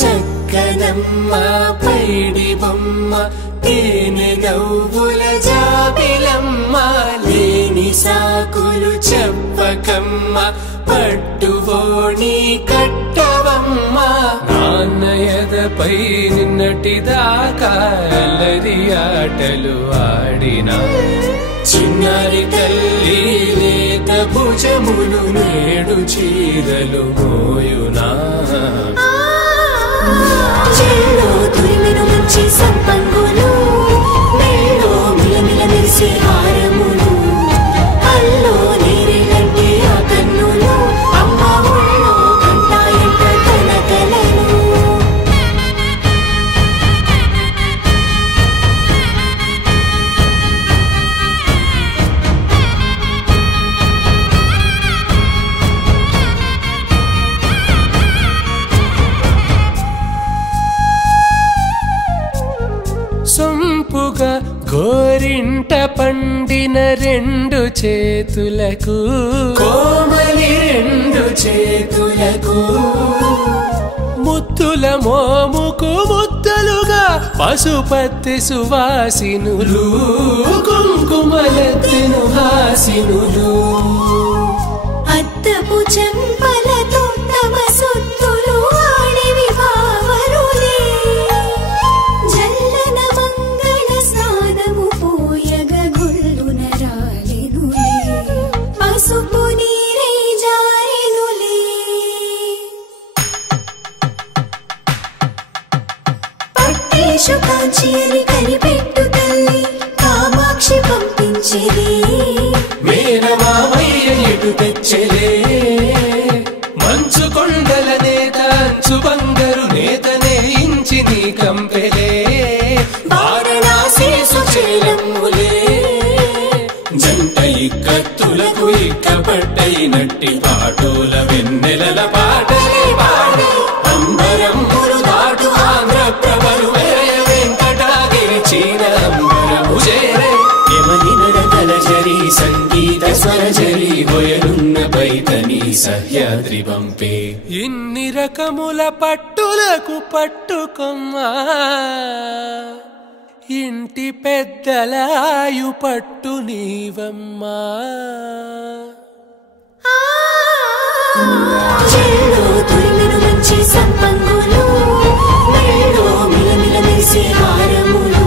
చక్కనమ్మ పైడి బొమ్మ తేనె నవ్వుల జాబిలమ్మ లేని సాకులు చెప్పకమ్మ పట్టువోణి కట్టవమ్మ నాన్నయదపై నిన్నటిదాకా అల్లరి ఆటలు ఆడినా చిన్నారి తల్లి లేత భుజములు నేడు చీరలు మోయునా చెల్లో తురిమిన మంచి సంపంగులు మెల్లో మిలమిల మెరిసే హారములు అల్లో నీరేలంటే ఆ కన్నులు అమ్మ ఒళ్ళో కంటాయంట తన కలలు సొంపుగా గోరింట పండిన రెండు చేతులకు కోమలి రెండు చేతులకు ముత్తుల మోముకు ముద్దలుగా పసుపత్తి సువాసినులు కుంకుమలెత్తిను హాసినులు అద్దపు చెంపలతో తమ సొత్తులు ఆడివి బావరులే జల్లన మంగళ స్నానము పోయగ గుల్లున రాలెనులే పసుపు నీరై జారెనులే పట్టేషు కాంచి అని కనిపెట్టు తల్లి కామాక్షి పంపించెలే మేనమామయ్య ఎటు తెచ్చెలే మంచు కొండల నేత అంచు బంగారు నేతనే ఇంచి నీ కంపెలే వారణాసి సుచేలమ్ములే జంట ఇక్కత్తులకు ఇక్కపట్టైనట్టి పాటోల వెన్నెలల పాటలే పాడే అంబరమ్ములు దాటు ఆంధ్ర ప్రభలు వెంకటాగిరి చీన అంబరము చేరే యమని నడకల జరి సంగీత స్వరజరి హొయలున్న పైతని సహ్యాద్రి పంపే ఇన్ని రకముల పట్టులకు పట్టుకొమ్మా ఇంటి పెద్దలాయు పట్టు నీవమ్మా చెల్లో తురిమిన మంచి సంపంగులు మెల్లో మిలమిల మెరిసే హారములు